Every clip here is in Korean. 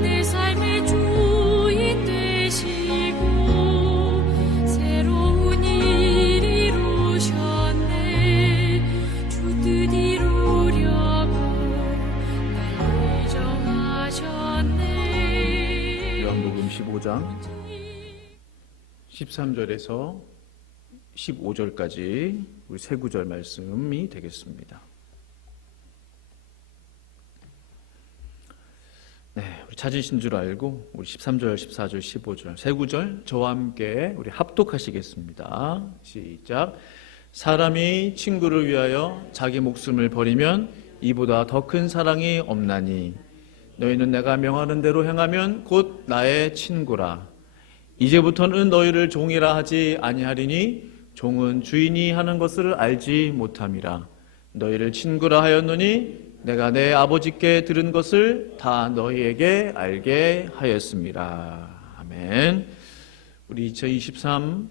내 삶의 주인 되시고 새로운 일 이루셨네. 주 뜻 이루려고 날 예정하셨네. 요한복음 15장 13절에서 15절까지 우리 세 구절 말씀이 되겠습니다. 네, 우리 찾으신 줄 알고 우리 13절, 14절, 15절 세 구절 저와 함께 우리 합독하시겠습니다. 시작. 사람이 친구를 위하여 자기 목숨을 버리면 이보다 더 큰 사랑이 없나니 너희는 내가 명하는 대로 행하면 곧 나의 친구라. 이제부터는 너희를 종이라 하지 아니하리니 종은 주인이 하는 것을 알지 못함이라. 너희를 친구라 하였노니 내가 내 아버지께 들은 것을 다 너희에게 알게 하였습니다. 아멘. 우리 2023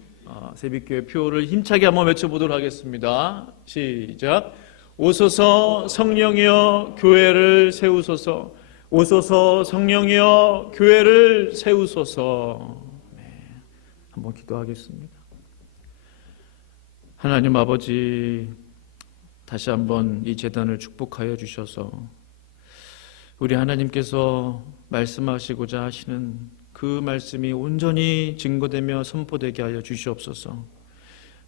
새벽교회 표를 힘차게 한번 외쳐보도록 하겠습니다. 시작. 오소서 성령이여 교회를 세우소서. 오소서 성령이여 교회를 세우소서. 한번 기도하겠습니다. 하나님 아버지, 다시 한번 이 제단을 축복하여 주셔서 우리 하나님께서 말씀하시고자 하시는 그 말씀이 온전히 증거되며 선포되게 하여 주시옵소서.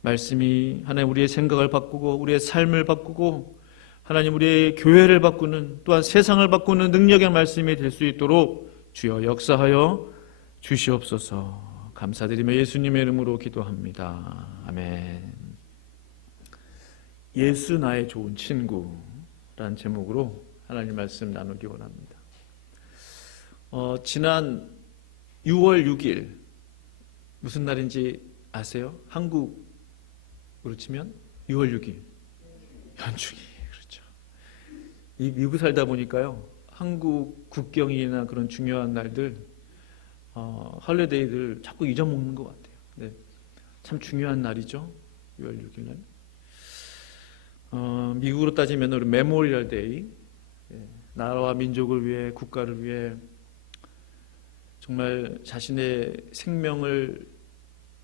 말씀이 하나님 우리의 생각을 바꾸고 우리의 삶을 바꾸고 하나님 우리의 교회를 바꾸는, 또한 세상을 바꾸는 능력의 말씀이 될 수 있도록 주여 역사하여 주시옵소서. 감사드리며 예수님의 이름으로 기도합니다. 아멘. 예수 나의 좋은 친구라는 제목으로 하나님 말씀 나누기 원합니다. 지난 6월 6일 무슨 날인지 아세요? 한국으로 치면 6월 6일 연중이. 그렇죠. 이 미국 살다 보니까요, 한국 국경이나 그런 중요한 날들 헐리데이들 자꾸 잊어먹는 것 같아요. 네, 참 중요한 날이죠. 6월 6일 날. 미국으로 따지면 우리 메모리얼 데이, 나라와 민족을 위해, 국가를 위해 정말 자신의 생명을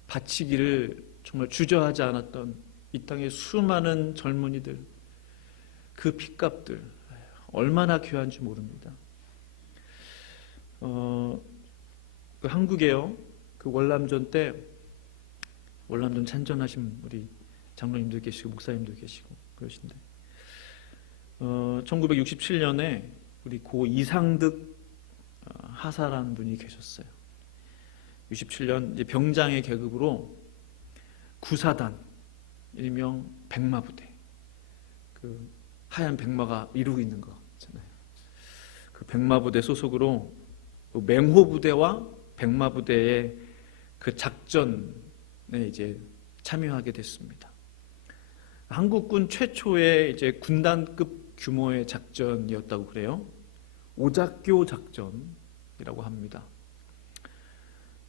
바치기를 정말 주저하지 않았던 이 땅의 수많은 젊은이들, 그 핏값들 얼마나 귀한지 모릅니다. 그 한국에요, 그 월남전 때 월남전 참전하신 우리 장로님들 계시고 목사님들 계시고 그러신데 1967년에 우리 고 이상득 하사라는 분이 계셨어요. 67년 이제 병장의 계급으로 구사단, 일명 백마부대, 그 하얀 백마가 이루고 있는 거 있잖아요. 그 백마부대 소속으로 그 맹호부대와 백마부대의 그 작전에 이제 참여하게 됐습니다. 한국군 최초의 이제 군단급 규모의 작전이었다고 그래요. 오작교 작전이라고 합니다.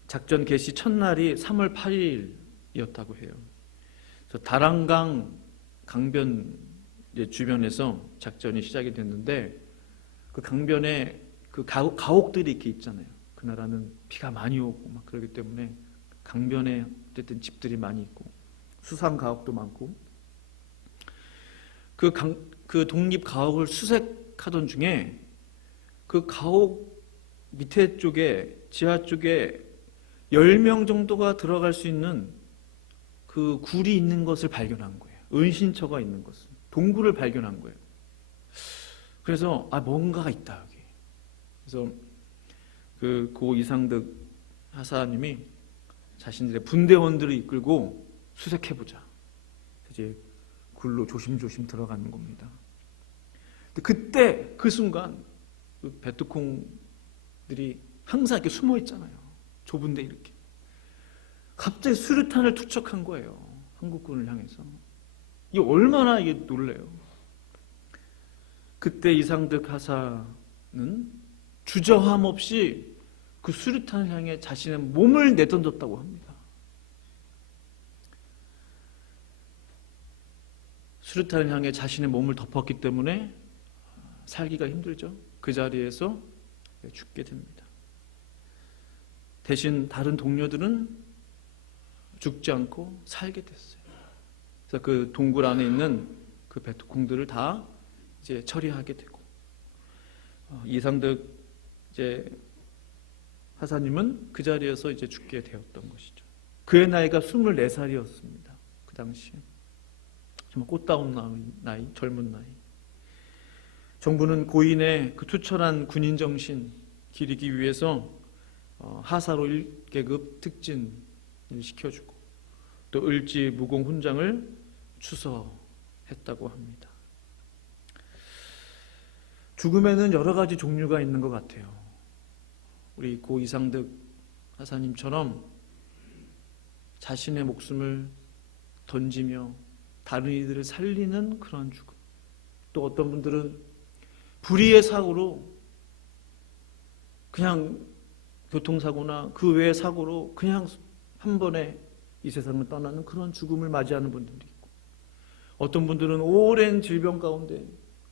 작전 개시 첫날이 3월 8일이었다고 해요. 그래서 다랑강 강변 주변에서 작전이 시작이 됐는데, 그 강변에 그 가옥들이 이렇게 있잖아요. 그 나라는 비가 많이 오고 막 그러기 때문에 강변에 어쨌든 집들이 많이 있고 수상 가옥도 많고, 그 독립 가옥을 수색하던 중에 그 가옥 밑에 쪽에, 지하 쪽에 10명 정도가 들어갈 수 있는 그 굴이 있는 것을 발견한 거예요. 은신처가 있는 것을, 동굴을 발견한 거예요. 그래서 뭔가가 있다 여기. 그래서 그 고 이상득 하사님이 자신들의 분대원들을 이끌고 수색해보자. 이제 굴로 조심조심 들어가는 겁니다. 근데 그때 그 순간 그 베트콩들이 항상 이렇게 숨어 있잖아요. 좁은데 이렇게. 갑자기 수류탄을 투척한 거예요. 한국군을 향해서. 이게 얼마나 이게 놀래요. 그때 이상득 하사는 주저함 없이 그 수류탄을 향해 자신의 몸을 내던졌다고 합니다. 수류탄을 향해 자신의 몸을 덮었기 때문에 살기가 힘들죠. 그 자리에서 죽게 됩니다. 대신 다른 동료들은 죽지 않고 살게 됐어요. 그래서 그 동굴 안에 있는 그 베토콩들을 다 이제 처리하게 되고, 이상득 이제 하사님은 그 자리에서 이제 죽게 되었던 것이죠. 그의 나이가 24살이었습니다. 그 당시에 정말 꽃다운 나이, 젊은 나이. 정부는 고인의 그 투철한 군인 정신 기리기 위해서 하사로 1계급 특진을 시켜주고 또 을지 무공 훈장을 추서했다고 합니다. 죽음에는 여러 가지 종류가 있는 것 같아요. 우리 고 이상득 하사님처럼 자신의 목숨을 던지며 다른 이들을 살리는 그런 죽음, 또 어떤 분들은 불의의 사고로 그냥 교통사고나 그 외의 사고로 그냥 한 번에 이 세상을 떠나는 그런 죽음을 맞이하는 분들도 있고, 어떤 분들은 오랜 질병 가운데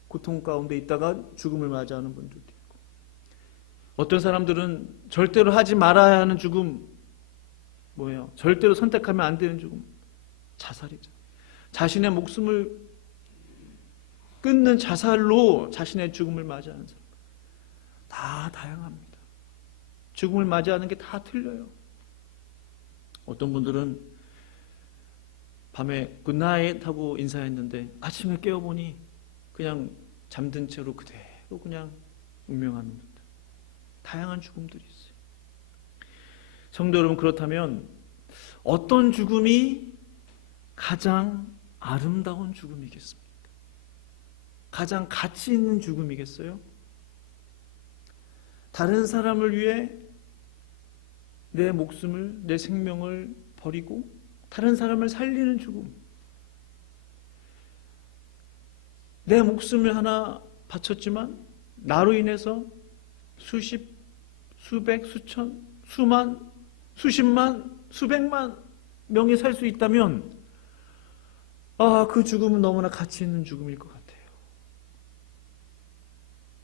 고통 가운데 있다가 죽음을 맞이하는 분들도 있고, 어떤 사람들은 절대로 하지 말아야 하는 죽음, 뭐예요? 절대로 선택하면 안 되는 죽음, 자살이죠. 자신의 목숨을 끊는 자살로 자신의 죽음을 맞이하는 사람, 다 다양합니다. 죽음을 맞이하는 게 다 틀려요. 어떤 분들은 밤에 굿나잇 하고 인사했는데 아침에 깨어보니 그냥 잠든 채로 그대로 그냥 운명하는 분들, 다양한 죽음들이 있어요. 성도 여러분, 그렇다면 어떤 죽음이 가장 아름다운 죽음이겠습니까? 가장 가치 있는 죽음이겠어요? 다른 사람을 위해 내 목숨을, 내 생명을 버리고 다른 사람을 살리는 죽음, 내 목숨을 하나 바쳤지만 나로 인해서 수십, 수백, 수천, 수만, 수십만, 수백만 명이 살 수 있다면 그 죽음은 너무나 가치 있는 죽음일 것 같아요.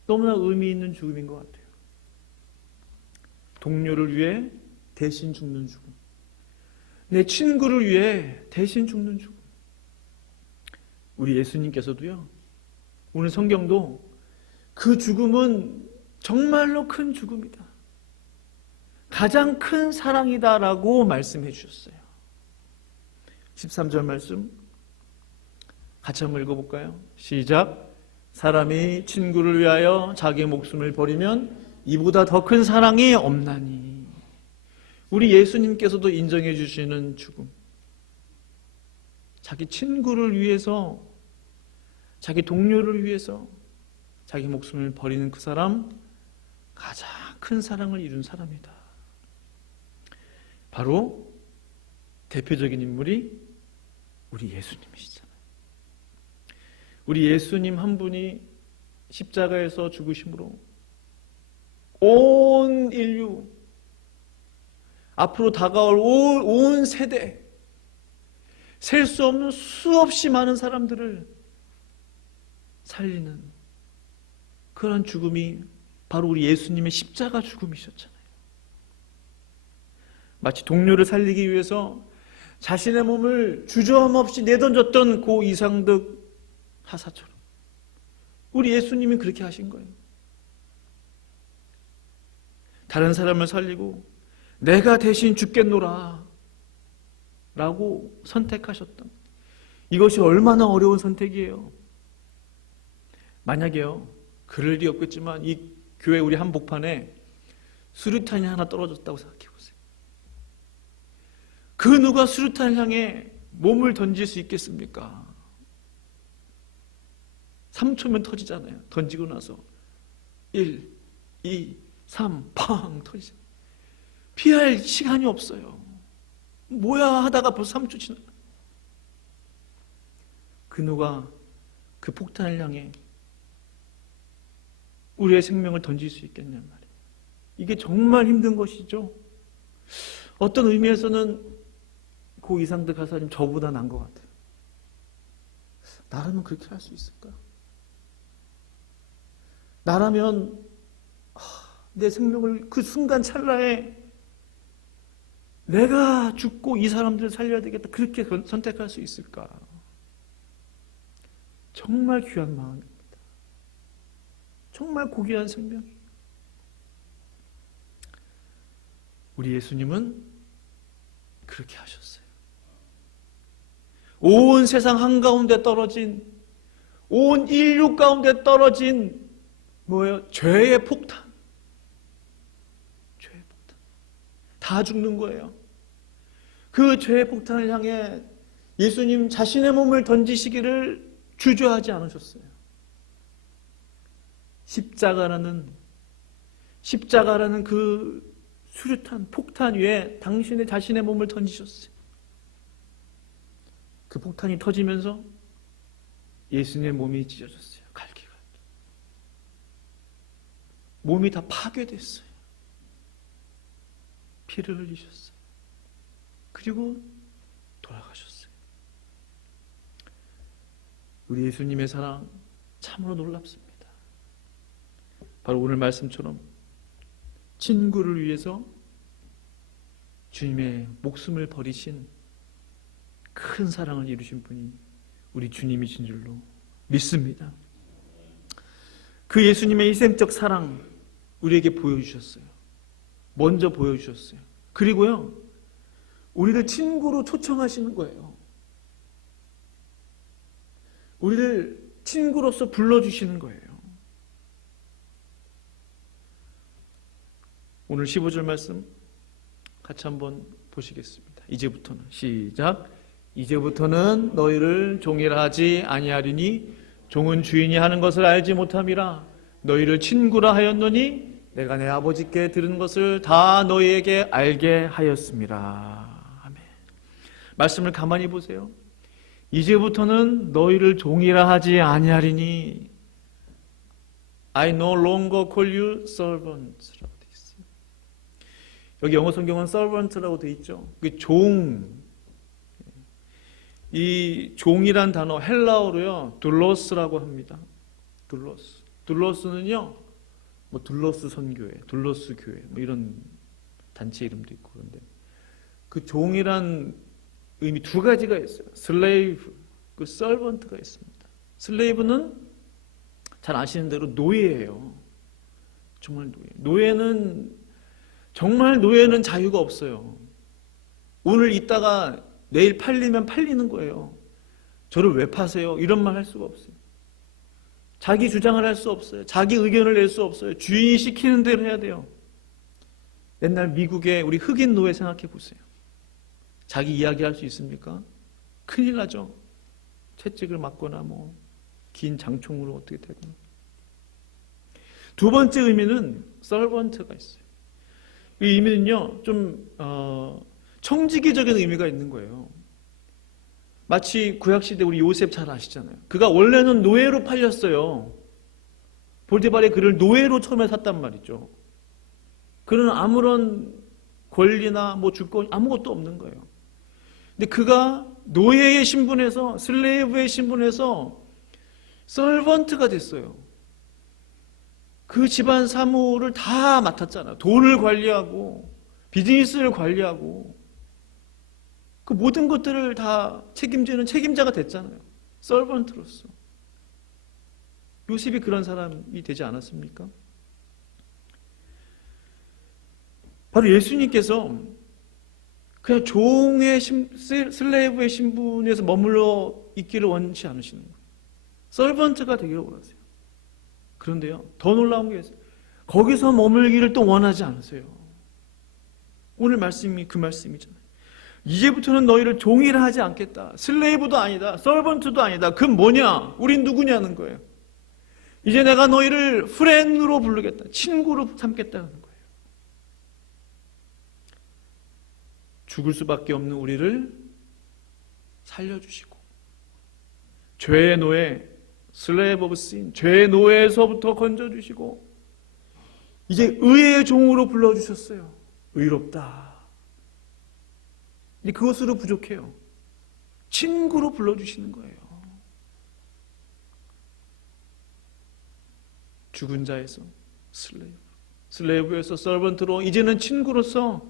너무나 의미 있는 죽음인 것 같아요. 동료를 위해 대신 죽는 죽음, 내 친구를 위해 대신 죽는 죽음. 우리 예수님께서도요, 오늘 성경도 그 죽음은 정말로 큰 죽음이다, 가장 큰 사랑이다라고 말씀해 주셨어요. 13절 말씀 같이 한번 읽어볼까요? 시작. 사람이 친구를 위하여 자기 목숨을 버리면 이보다 더 큰 사랑이 없나니. 우리 예수님께서도 인정해 주시는 죽음, 자기 친구를 위해서, 자기 동료를 위해서 자기 목숨을 버리는 그 사람, 가장 큰 사랑을 이룬 사람이다. 바로 대표적인 인물이 우리 예수님이시잖아요. 우리 예수님 한 분이 십자가에서 죽으심으로 온 인류, 앞으로 다가올 온 세대, 셀 수 없는 수없이 많은 사람들을 살리는 그런 죽음이 바로 우리 예수님의 십자가 죽음이셨잖아요. 마치 동료를 살리기 위해서 자신의 몸을 주저함없이 내던졌던 고 이상득 하사처럼 우리 예수님이 그렇게 하신 거예요. 다른 사람을 살리고 내가 대신 죽겠노라 라고 선택하셨던, 이것이 얼마나 어려운 선택이에요. 만약에요, 그럴 리 없겠지만 이 교회 우리 한복판에 수류탄이 하나 떨어졌다고 생각해 보세요. 그 누가 수류탄을 향해 몸을 던질 수 있겠습니까? 3초면 터지잖아요. 던지고 나서 1, 2, 3, 팡 터지죠. 피할 시간이 없어요. 뭐야 하다가 벌써 3초 지나. 그 누가 그 폭탄을 향해 우리의 생명을 던질 수 있겠냐 말이에요. 이게 정말 힘든 것이죠. 어떤 의미에서는 고 이상득 하사님 저보다 나은 것 같아요. 나라면 그렇게 할 수 있을까? 나라면 내 생명을 그 순간 찰나에 내가 죽고 이 사람들을 살려야 되겠다, 그렇게 선택할 수 있을까? 정말 귀한 마음입니다. 정말 고귀한 생명이에요. 우리 예수님은 그렇게 하셨어요. 온 세상 한가운데 떨어진, 온 인류 가운데 떨어진 뭐예요? 죄의 폭탄. 죄의 폭탄. 다 죽는 거예요. 그 죄의 폭탄을 향해 예수님 자신의 몸을 던지시기를 주저하지 않으셨어요. 십자가라는 그 수류탄, 폭탄 위에 당신의 자신의 몸을 던지셨어요. 그 폭탄이 터지면서 예수님의 몸이 찢어졌어요. 갈기가. 몸이 다 파괴됐어요. 피를 흘리셨어요. 그리고 돌아가셨어요. 우리 예수님의 사랑 참으로 놀랍습니다. 바로 오늘 말씀처럼 친구를 위해서 주님의 목숨을 버리신 큰 사랑을 이루신 분이 우리 주님이신 줄로 믿습니다. 그 예수님의 희생적 사랑 우리에게 보여주셨어요. 먼저 보여주셨어요. 그리고요, 우리를 친구로 초청하시는 거예요. 우리를 친구로서 불러주시는 거예요. 오늘 15절 말씀 같이 한번 보시겠습니다. 이제부터는 시작. 이제부터는 너희를 종이라 하지 아니하리니 종은 주인이 하는 것을 알지 못함이라. 너희를 친구라 하였노니 내가 내 아버지께 들은 것을 다 너희에게 알게 하였음이라. 아멘. 말씀을 가만히 보세요. 이제부터는 너희를 종이라 하지 아니하리니 I no longer call you servants라고 되어 있어요. 여기 영어 성경은 servant라고 되어 있죠. 그 종, 이 종이란 단어 헬라어로요 둘로스라고 합니다. 둘로스는요 뭐 둘로스 선교회, 둘로스 교회 뭐 이런 단체 이름도 있고. 그런데 그 종이란 의미 두 가지가 있어요. 슬레이브, 그 서번트가 있습니다. 슬레이브는 잘 아시는 대로 노예예요. 정말 노예는 자유가 없어요. 오늘 있다가 내일 팔리면 팔리는 거예요. 저를 왜 파세요? 이런 말 할 수가 없어요. 자기 주장을 할 수 없어요. 자기 의견을 낼 수 없어요. 주인이 시키는 대로 해야 돼요. 옛날 미국의 우리 흑인 노예 생각해 보세요. 자기 이야기할 수 있습니까? 큰일 나죠. 채찍을 맞거나 뭐 긴 장총으로 어떻게 되거나. 두 번째 의미는 서번트가 있어요. 이 의미는요 좀 청지기적인 의미가 있는 거예요. 마치 구약시대 우리 요셉 잘 아시잖아요. 그가 원래는 노예로 팔렸어요. 보디발이 그를 노예로 처음에 샀단 말이죠. 그는 아무런 권리나 뭐 주권 아무것도 없는 거예요. 근데 그가 노예의 신분에서 슬레이브의 신분에서 서번트가 됐어요. 그 집안 사무를 다 맡았잖아요. 돈을 관리하고 비즈니스를 관리하고 그 모든 것들을 다 책임지는 책임자가 됐잖아요. 서번트로서. 요셉이 그런 사람이 되지 않았습니까? 바로 예수님께서 그냥 종의 슬레이브의 신분에서 머물러 있기를 원치 않으시는 거예요. 서번트가 되기를 원하세요. 그런데요, 더 놀라운 게 있어요. 거기서 머물기를 또 원하지 않으세요. 오늘 말씀이 그 말씀이잖아요. 이제부터는 너희를 종이라 하지 않겠다. 슬레이브도 아니다. 서번트도 아니다. 그건 뭐냐? 우린 누구냐는 거예요. 이제 내가 너희를 프렌드로 부르겠다. 친구로 삼겠다는 거예요. 죽을 수밖에 없는 우리를 살려주시고 죄의 노예, 슬레이브 오브 신, 죄의 노예에서부터 건져주시고 이제 의의 종으로 불러주셨어요. 의롭다. 근데 그것으로 부족해요. 친구로 불러주시는 거예요. 죽은 자에서 슬레이브, 슬레이브에서 서번트로 이제는 친구로서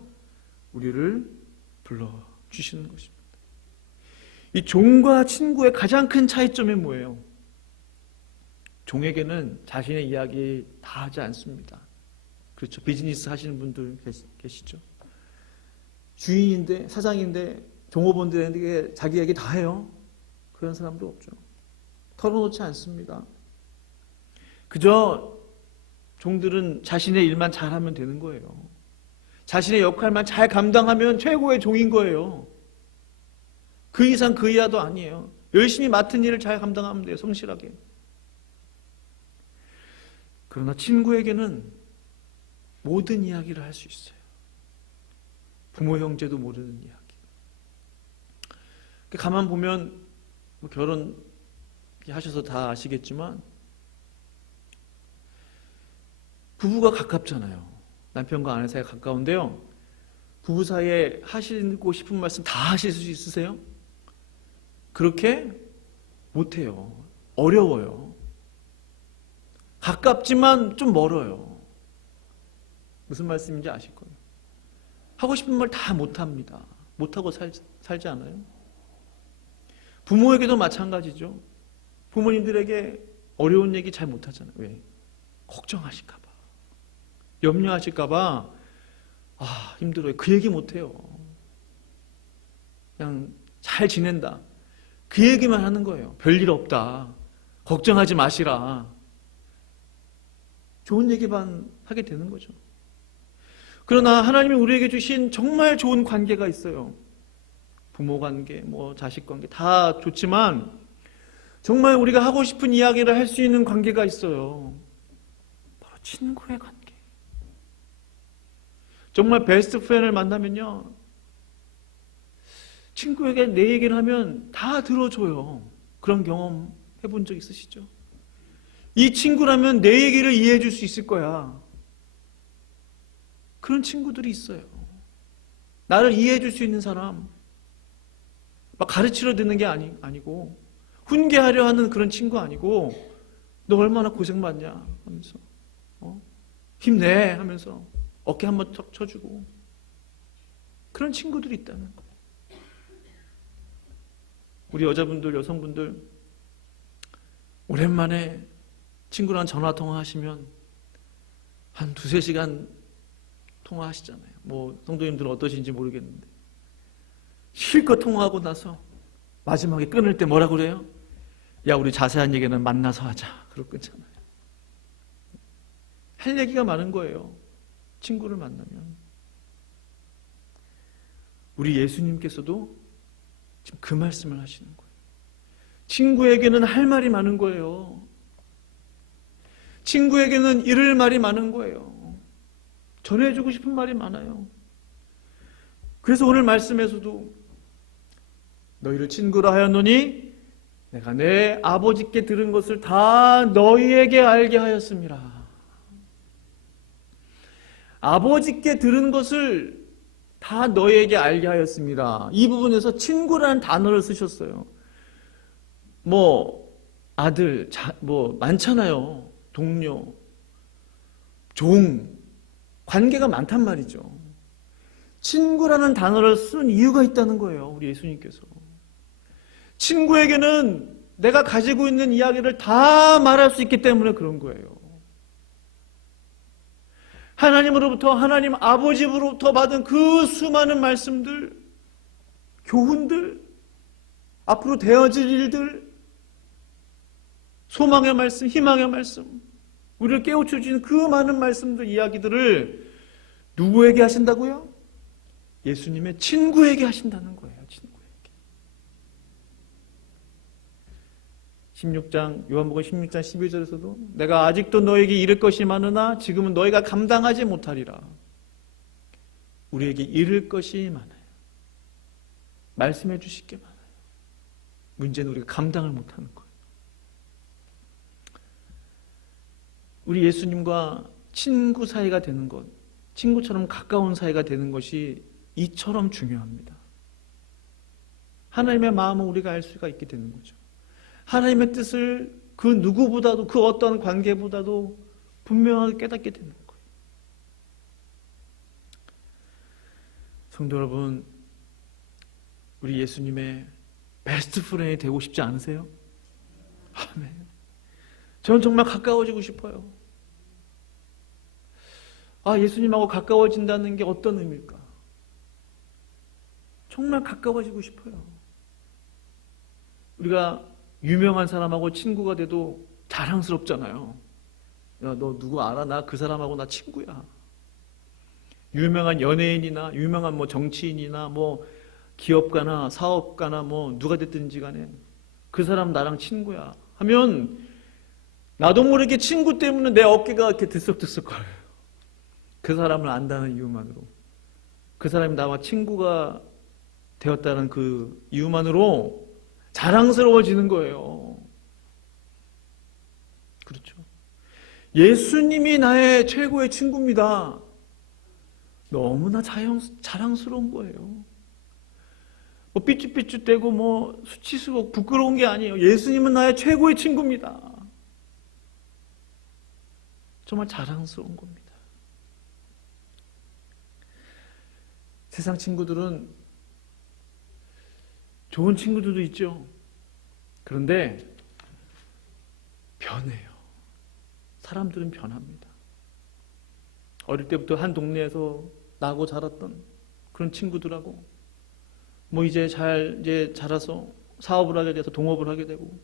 우리를 불러주시는 것입니다. 이 종과 친구의 가장 큰 차이점이 뭐예요? 종에게는 자신의 이야기 다 하지 않습니다. 그렇죠. 비즈니스 하시는 분들 계시죠. 주인인데, 사장인데, 종업원들에게 자기 얘기 다 해요. 그런 사람도 없죠. 털어놓지 않습니다. 그저 종들은 자신의 일만 잘하면 되는 거예요. 자신의 역할만 잘 감당하면 최고의 종인 거예요. 그 이상 그 이하도 아니에요. 열심히 맡은 일을 잘 감당하면 돼요. 성실하게. 그러나 친구에게는 모든 이야기를 할 수 있어요. 부모 형제도 모르는 이야기. 가만 보면 결혼 하셔서 다 아시겠지만 부부가 가깝잖아요. 남편과 아내 사이가 가까운데요. 부부 사이에 하시고 싶은 말씀 다 하실 수 있으세요? 그렇게 못해요. 어려워요. 가깝지만 좀 멀어요. 무슨 말씀인지 아실 거예요. 하고 싶은 말 다 못합니다. 못하고 살지 않아요? 부모에게도 마찬가지죠. 부모님들에게 어려운 얘기 잘 못하잖아요. 왜? 걱정하실까 봐. 염려하실까 봐. 아, 힘들어요. 그 얘기 못해요. 그냥 잘 지낸다. 그 얘기만 하는 거예요. 별일 없다. 걱정하지 마시라. 좋은 얘기만 하게 되는 거죠. 그러나 하나님이 우리에게 주신 정말 좋은 관계가 있어요. 부모 관계, 자식 관계 다 좋지만 정말 우리가 하고 싶은 이야기를 할 수 있는 관계가 있어요. 바로 친구의 관계. 정말 베스트 프렌드를 만나면요. 친구에게 내 얘기를 하면 다 들어줘요. 그런 경험 해본 적 있으시죠? 이 친구라면 내 얘기를 이해해 줄 수 있을 거야. 그런 친구들이 있어요. 나를 이해해 줄 수 있는 사람. 막 가르치려 드는 게 아니고 훈계하려 하는 그런 친구 아니고 너 얼마나 고생 많냐 하면서 힘내 하면서 어깨 한번 턱 쳐주고 그런 친구들이 있다는 거예요. 우리 여자분들, 여성분들 오랜만에 친구랑 전화통화 하시면 한 2-3시간 통화하시잖아요. 성도님들은 어떠신지 모르겠는데 실컷 통화하고 나서 마지막에 끊을 때 뭐라고 그래요? 야, 우리 자세한 얘기는 만나서 하자. 그러고 끊잖아요. 할 얘기가 많은 거예요. 친구를 만나면. 우리 예수님께서도 지금 그 말씀을 하시는 거예요. 친구에게는 할 말이 많은 거예요. 친구에게는 이를 말이 많은 거예요. 전해주고 싶은 말이 많아요. 그래서 오늘 말씀에서도 너희를 친구라 하였노니 내가 내 아버지께 들은 것을 다 너희에게 알게 하였습니다. 아버지께 들은 것을 다 너희에게 알게 하였습니다. 이 부분에서 친구라는 단어를 쓰셨어요. 아들, 많잖아요. 동료, 종, 관계가 많단 말이죠. 친구라는 단어를 쓴 이유가 있다는 거예요. 우리 예수님께서. 친구에게는 내가 가지고 있는 이야기를 다 말할 수 있기 때문에 그런 거예요. 하나님으로부터, 하나님 아버지로부터 받은 그 수많은 말씀들, 교훈들, 앞으로 되어질 일들, 소망의 말씀, 희망의 말씀, 우리를 깨우쳐 주시는 그 많은 말씀들, 이야기들을 누구에게 하신다고요? 예수님의 친구에게 하신다는 거예요. 친구에게. 16장, 요한복음 16장 12절에서도 내가 아직도 너에게 이를 것이 많으나 지금은 너희가 감당하지 못하리라. 우리에게 이를 것이 많아요. 말씀해 주실 게 많아요. 문제는 우리가 감당을 못하는 거예요. 우리 예수님과 친구 사이가 되는 것, 친구처럼 가까운 사이가 되는 것이 이처럼 중요합니다. 하나님의 마음을 우리가 알 수가 있게 되는 거죠. 하나님의 뜻을 그 누구보다도, 그 어떤 관계보다도 분명하게 깨닫게 되는 거예요. 성도 여러분, 우리 예수님의 베스트 프렌이 되고 싶지 않으세요? 아멘. 저는 정말 가까워지고 싶어요. 예수님하고 가까워진다는 게 어떤 의미일까? 정말 가까워지고 싶어요. 우리가 유명한 사람하고 친구가 돼도 자랑스럽잖아요. 야, 너 누구 알아? 나 그 사람하고 나 친구야. 유명한 연예인이나 유명한 정치인이나 기업가나 사업가나 누가 됐든지 간에 그 사람 나랑 친구야 하면 나도 모르게 친구 때문에 내 어깨가 이렇게 들썩들썩거려요. 그 사람을 안다는 이유만으로, 그 사람이 나와 친구가 되었다는 그 이유만으로 자랑스러워지는 거예요. 그렇죠. 예수님이 나의 최고의 친구입니다. 너무나 자랑스러운 거예요. 삐뚤삐뚤대고 수치스럽고 부끄러운 게 아니에요. 예수님은 나의 최고의 친구입니다. 정말 자랑스러운 겁니다. 세상 친구들은 좋은 친구들도 있죠. 그런데 변해요. 사람들은 변합니다. 어릴 때부터 한 동네에서 나고 자랐던 그런 친구들하고 이제 자라서 사업을 하게 돼서 동업을 하게 되고,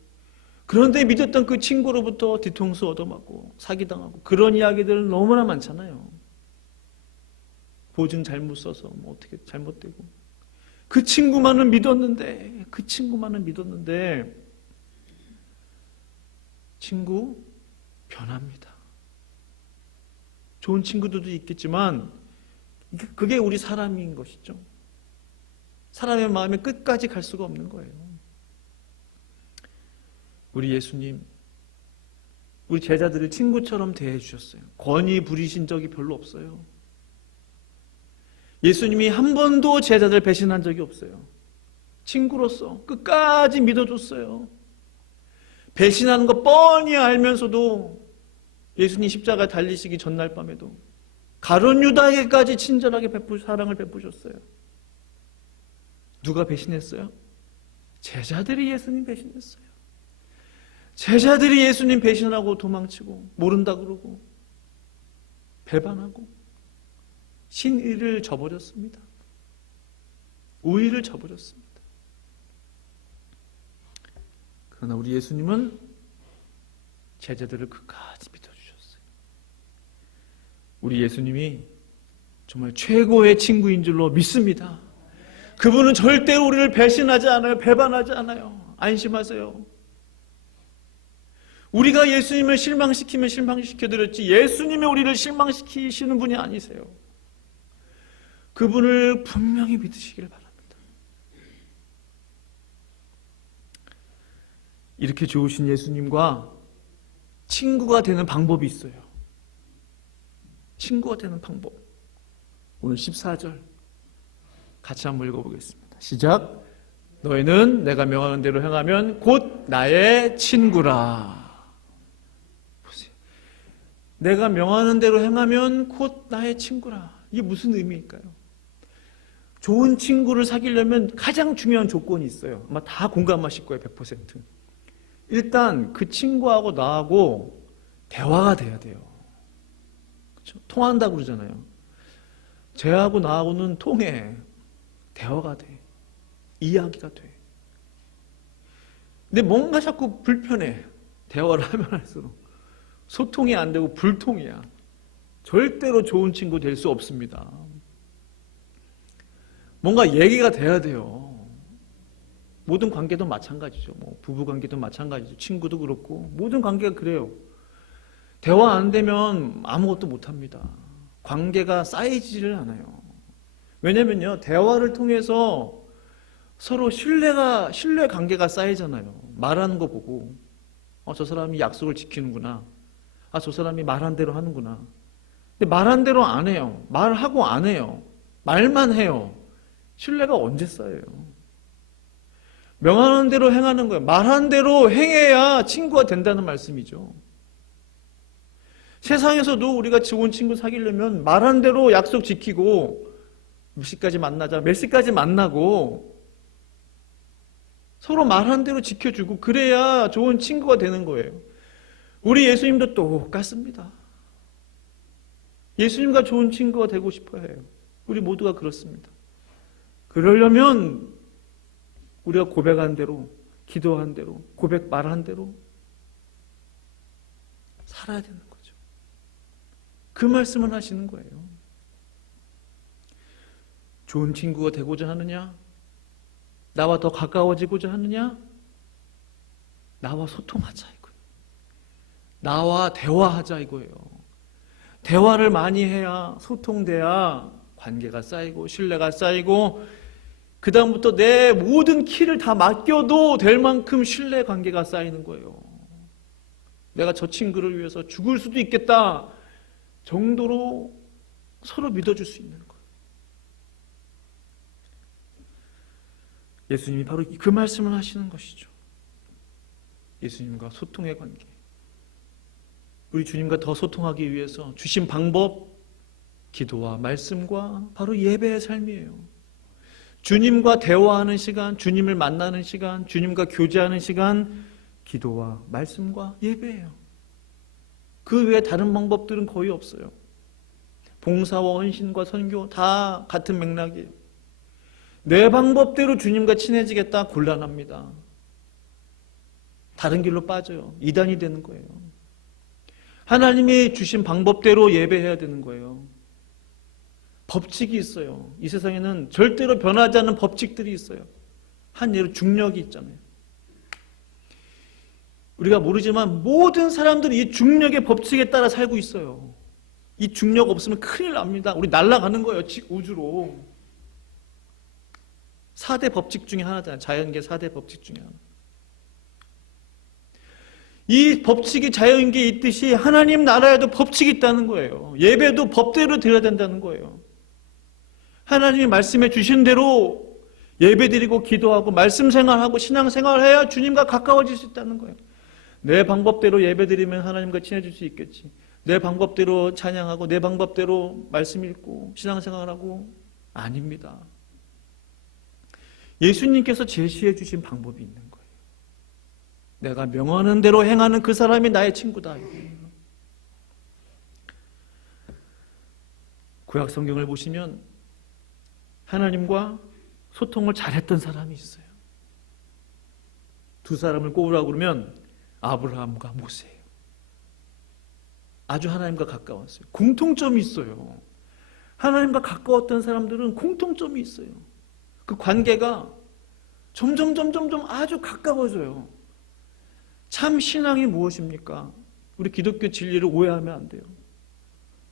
그런데 믿었던 그 친구로부터 뒤통수 얻어맞고 사기당하고, 그런 이야기들은 너무나 많잖아요. 보증 잘못 써서 어떻게 잘못되고, 그 친구만은 믿었는데 친구 변합니다. 좋은 친구들도 있겠지만 그게 우리 사람인 것이죠. 사람의 마음에 끝까지 갈 수가 없는 거예요. 우리 예수님, 우리 제자들을 친구처럼 대해 주셨어요. 권위 부리신 적이 별로 없어요. 예수님이 한 번도 제자들 배신한 적이 없어요. 친구로서 끝까지 믿어줬어요. 배신하는 거 뻔히 알면서도 예수님 십자가 달리시기 전날 밤에도 가룟 유다에게까지 친절하게 사랑을 베푸셨어요. 누가 배신했어요? 제자들이 예수님 배신했어요. 제자들이 예수님 배신하고 도망치고 모른다 그러고 배반하고 신의를 저버렸습니다. 우의를 저버렸습니다. 그러나 우리 예수님은 제자들을 끝까지 믿어주셨어요. 우리 예수님이 정말 최고의 친구인 줄로 믿습니다. 그분은 절대로 우리를 배신하지 않아요. 배반하지 않아요. 안심하세요. 우리가 예수님을 실망시키면 실망시켜드렸지 예수님이 우리를 실망시키시는 분이 아니세요. 그분을 분명히 믿으시길 바랍니다. 이렇게 좋으신 예수님과 친구가 되는 방법이 있어요. 친구가 되는 방법. 오늘 14절 같이 한번 읽어보겠습니다. 시작. 너희는 내가 명하는 대로 행하면 곧 나의 친구라. 보세요. 내가 명하는 대로 행하면 곧 나의 친구라. 이게 무슨 의미일까요? 좋은 친구를 사귀려면 가장 중요한 조건이 있어요. 아마 다 공감하실 거예요. 100%. 일단 그 친구하고 나하고 대화가 돼야 돼요. 그렇죠? 통한다고 그러잖아요. 쟤하고 나하고는 통해. 대화가 돼. 이야기가 돼. 근데 뭔가 자꾸 불편해. 대화를 하면 할수록. 소통이 안 되고 불통이야. 절대로 좋은 친구 될 수 없습니다. 뭔가 얘기가 돼야 돼요. 모든 관계도 마찬가지죠. 부부 관계도 마찬가지죠. 친구도 그렇고 모든 관계가 그래요. 대화 안 되면 아무것도 못합니다. 관계가 쌓이지를 않아요. 왜냐면요, 대화를 통해서 서로 신뢰 관계가 쌓이잖아요. 말하는 거 보고 저 사람이 약속을 지키는구나. 저 사람이 말한 대로 하는구나. 근데 말한 대로 안 해요. 말하고 안 해요. 말만 해요. 신뢰가 언제 쌓여요? 명하는 대로 행하는 거예요. 말한 대로 행해야 친구가 된다는 말씀이죠. 세상에서도 우리가 좋은 친구 사귀려면 말한 대로 약속 지키고 몇 시까지 만나자. 몇 시까지 만나고 서로 말한 대로 지켜주고 그래야 좋은 친구가 되는 거예요. 우리 예수님도 똑같습니다. 예수님과 좋은 친구가 되고 싶어 해요. 우리 모두가 그렇습니다. 그러려면 우리가 고백한 대로, 기도한 대로, 고백 말한 대로 살아야 되는 거죠. 그 말씀을 하시는 거예요. 좋은 친구가 되고자 하느냐? 나와 더 가까워지고자 하느냐? 나와 소통하자 이거예요. 나와 대화하자 이거예요. 대화를 많이 해야, 소통돼야 관계가 쌓이고 신뢰가 쌓이고 그 다음부터 내 모든 키를 다 맡겨도 될 만큼 신뢰 관계가 쌓이는 거예요. 내가 저 친구를 위해서 죽을 수도 있겠다 정도로 서로 믿어줄 수 있는 거예요. 예수님이 바로 그 말씀을 하시는 것이죠. 예수님과 소통의 관계. 우리 주님과 더 소통하기 위해서 주신 방법, 기도와 말씀과 바로 예배의 삶이에요. 주님과 대화하는 시간, 주님을 만나는 시간, 주님과 교제하는 시간, 기도와 말씀과 예배예요. 그 외에 다른 방법들은 거의 없어요. 봉사와 헌신과 선교 다 같은 맥락이에요. 내 방법대로 주님과 친해지겠다 곤란합니다. 다른 길로 빠져요. 이단이 되는 거예요. 하나님이 주신 방법대로 예배해야 되는 거예요. 법칙이 있어요. 이 세상에는 절대로 변하지 않는 법칙들이 있어요. 한 예로 중력이 있잖아요. 우리가 모르지만 모든 사람들이 이 중력의 법칙에 따라 살고 있어요. 이 중력 없으면 큰일 납니다. 우리 날아가는 거예요. 우주로. 4대 법칙 중에 하나잖아요. 자연계 4대 법칙 중에 하나. 이 법칙이 자연계에 있듯이 하나님 나라에도 법칙이 있다는 거예요. 예배도 법대로 드려야 된다는 거예요. 하나님이 말씀해 주신 대로 예배드리고 기도하고 말씀 생활하고 신앙 생활해야 주님과 가까워질 수 있다는 거예요. 내 방법대로 예배드리면 하나님과 친해질 수 있겠지. 내 방법대로 찬양하고 내 방법대로 말씀 읽고 신앙 생활하고 아닙니다. 예수님께서 제시해 주신 방법이 있는 거예요. 내가 명하는 대로 행하는 그 사람이 나의 친구다. 구약 성경을 보시면 하나님과 소통을 잘했던 사람이 있어요. 두 사람을 꼽으라고 그러면 아브라함과 모세예요. 아주 하나님과 가까웠어요. 공통점이 있어요. 하나님과 가까웠던 사람들은 공통점이 있어요. 그 관계가 점점 아주 가까워져요. 참 신앙이 무엇입니까? 우리 기독교 진리를 오해하면 안 돼요.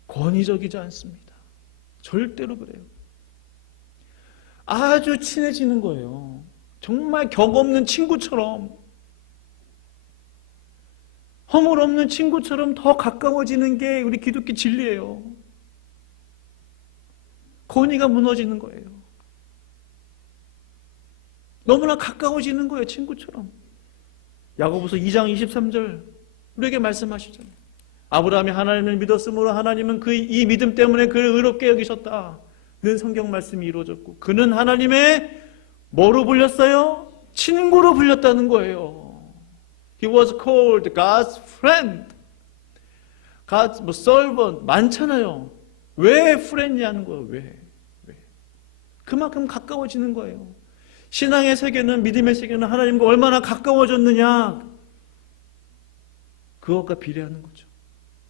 권위적이지 않습니다. 절대로 그래요. 아주 친해지는 거예요. 정말 격 없는 친구처럼, 허물 없는 친구처럼 더 가까워지는 게 우리 기독교 진리예요. 권위가 무너지는 거예요. 너무나 가까워지는 거예요. 친구처럼. 야고보서 2장 23절 우리에게 말씀하시잖아요. 아브라함이 하나님을 믿었으므로 하나님은 이 믿음 때문에 그를 의롭게 여기셨다. 는 성경 말씀이 이루어졌고 그는 하나님의 뭐로 불렸어요? 친구로 불렸다는 거예요. He was called God's friend. God's servant. 많잖아요. 왜 friend이냐는 거예요. 왜? 그만큼 가까워지는 거예요. 신앙의 세계는, 믿음의 세계는 하나님과 얼마나 가까워졌느냐, 그것과 비례하는 거죠.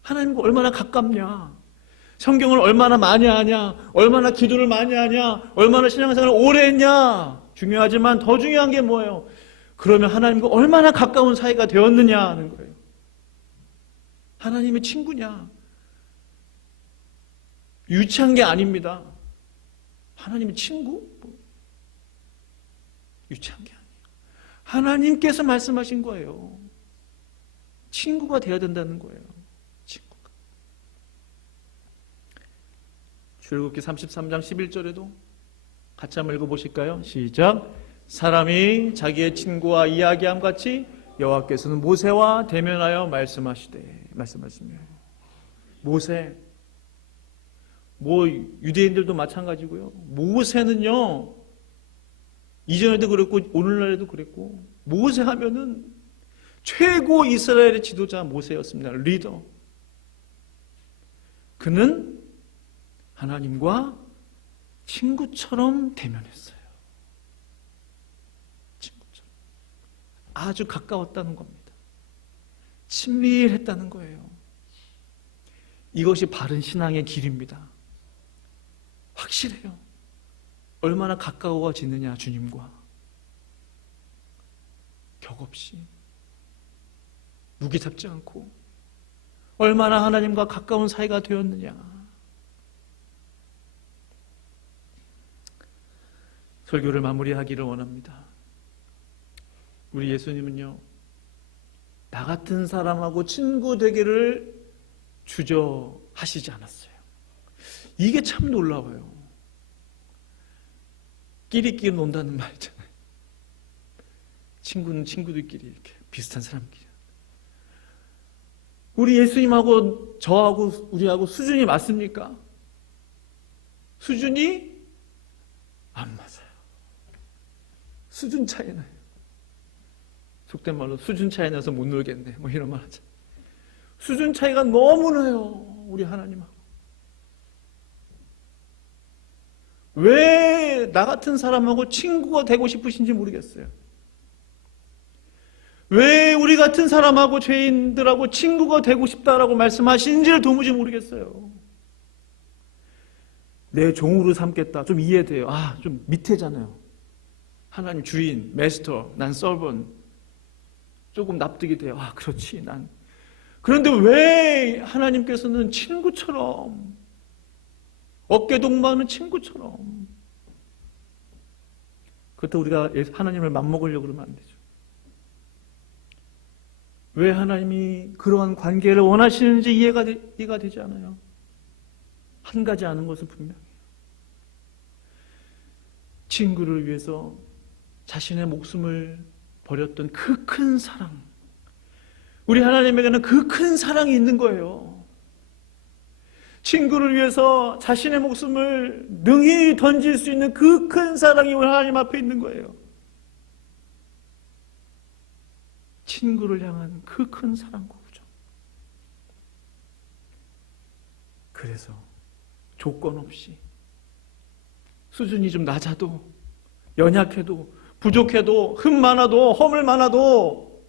하나님과 얼마나 가깝냐, 성경을 얼마나 많이 하냐, 얼마나 기도를 많이 하냐, 얼마나 신앙생활을 오래 했냐, 중요하지만 더 중요한 게 뭐예요? 그러면 하나님과 얼마나 가까운 사이가 되었느냐 하는 거예요. 하나님의 친구냐, 유치한 게 아닙니다. 하나님의 친구? 유치한 게 아니에요. 하나님께서 말씀하신 거예요. 친구가 되어야 된다는 거예요. 친구가. 출애굽기 33장 11절에도 같이 한번 읽어보실까요? 시작. 사람이 자기의 친구와 이야기함 같이 여호와께서는 모세와 대면하여 말씀하시며 모세 뭐 유대인들도 마찬가지고요. 모세는요, 이전에도 그랬고 오늘날에도 그랬고, 모세 하면은 최고 이스라엘의 지도자 모세였습니다. 리더. 그는 하나님과 친구처럼 대면했어요. 친구처럼. 아주 가까웠다는 겁니다. 친밀했다는 거예요. 이것이 바른 신앙의 길입니다. 확실해요. 얼마나 가까워지느냐, 주님과. 격없이. 무기 잡지 않고. 얼마나 하나님과 가까운 사이가 되었느냐. 설교를 마무리하기를 원합니다. 우리 예수님은요, 나 같은 사람하고 친구 되기를 주저하시지 않았어요. 이게 참 놀라워요. 끼리끼리 논다는 말 있잖아요. 친구는 친구들끼리 이렇게 비슷한 사람끼리. 우리 예수님하고 저하고 우리하고 수준이 맞습니까? 수준이 안 맞아요. 수준 차이 나요. 속된 말로 수준 차이 나서 못 놀겠네, 뭐 이런 말 하죠. 수준 차이가 너무 나요, 우리 하나님하고. 왜 나 같은 사람하고 친구가 되고 싶으신지 모르겠어요. 왜 우리 같은 사람하고 죄인들하고 친구가 되고 싶다라고 말씀하시는지를 도무지 모르겠어요. 내 종으로 삼겠다, 좀 이해돼요. 좀 밑에잖아요. 하나님 주인, 마스터, 난 서번. 조금 납득이 돼요. 그렇지, 난. 그런데 왜 하나님께서는 친구처럼, 어깨 동무하는 친구처럼. 그렇다고 우리가 하나님을 맘먹으려고 그러면 안 되죠. 왜 하나님이 그러한 관계를 원하시는지 이해가 되지 않아요. 한 가지 아는 것은 분명해요. 친구를 위해서 자신의 목숨을 버렸던 그 큰 사랑, 우리 하나님에게는 그 큰 사랑이 있는 거예요. 친구를 위해서 자신의 목숨을 능히 던질 수 있는 그 큰 사랑이 우리 하나님 앞에 있는 거예요. 친구를 향한 그 큰 사랑과 우정. 그래서 조건 없이 수준이 좀 낮아도, 연약해도, 부족해도, 흠 많아도, 허물 많아도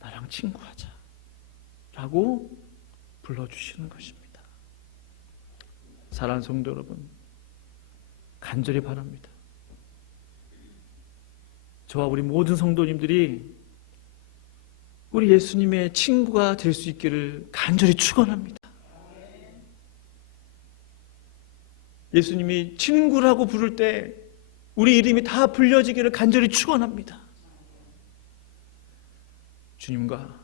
나랑 친구하자 라고 불러주시는 것입니다. 사랑하는 성도 여러분, 간절히 바랍니다. 저와 우리 모든 성도님들이 우리 예수님의 친구가 될 수 있기를 간절히 축원합니다. 예수님이 친구라고 부를 때 우리 이름이 다 불려지기를 간절히 축원합니다. 주님과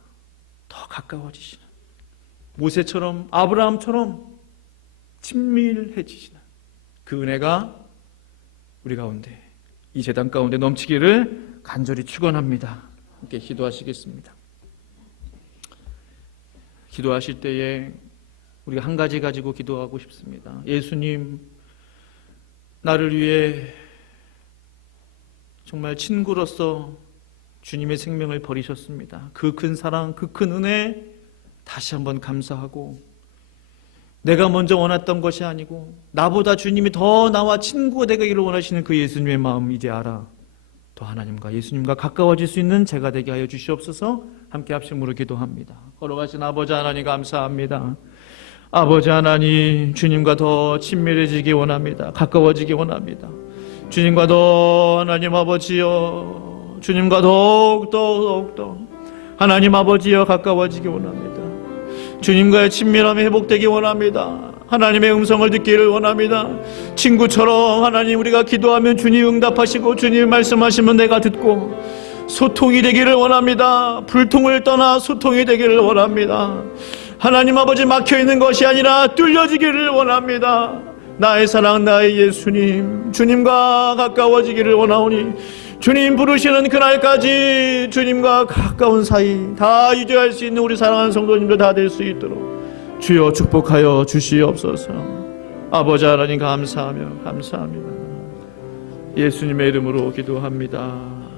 더 가까워지시는, 모세처럼, 아브라함처럼 친밀해지시는 그 은혜가 우리 가운데, 이 제단 가운데 넘치기를 간절히 축원합니다. 함께 기도하시겠습니다. 기도하실 때에 우리가 한 가지 가지고 기도하고 싶습니다. 예수님, 나를 위해 정말 친구로서 주님의 생명을 버리셨습니다. 그 큰 사랑, 그 큰 은혜 다시 한번 감사하고, 내가 먼저 원했던 것이 아니고 나보다 주님이 더 나와 친구가 되기를 원하시는 그 예수님의 마음 이제 알아. 또 하나님과 예수님과 가까워질 수 있는 제가 되게 하여 주시옵소서. 함께 합심으로 기도합니다. 걸어가신 아버지 하나님 감사합니다. 아버지 하나님, 주님과 더 친밀해지기 원합니다. 가까워지기 원합니다. 주님과 더, 하나님 아버지여, 주님과 더욱더 하나님 아버지여 가까워지기 원합니다. 주님과의 친밀함이 회복되기 원합니다. 하나님의 음성을 듣기를 원합니다. 친구처럼 하나님, 우리가 기도하면 주님 응답하시고 주님 말씀하시면 내가 듣고 소통이 되기를 원합니다. 불통을 떠나 소통이 되기를 원합니다. 하나님 아버지, 막혀있는 것이 아니라 뚫려지기를 원합니다. 나의 사랑, 나의 예수님, 주님과 가까워지기를 원하오니 주님 부르시는 그날까지 주님과 가까운 사이 다 유지할 수 있는 우리 사랑하는 성도님들 다 될 수 있도록 주여 축복하여 주시옵소서. 아버지 하나님 감사합니다. 예수님의 이름으로 기도합니다.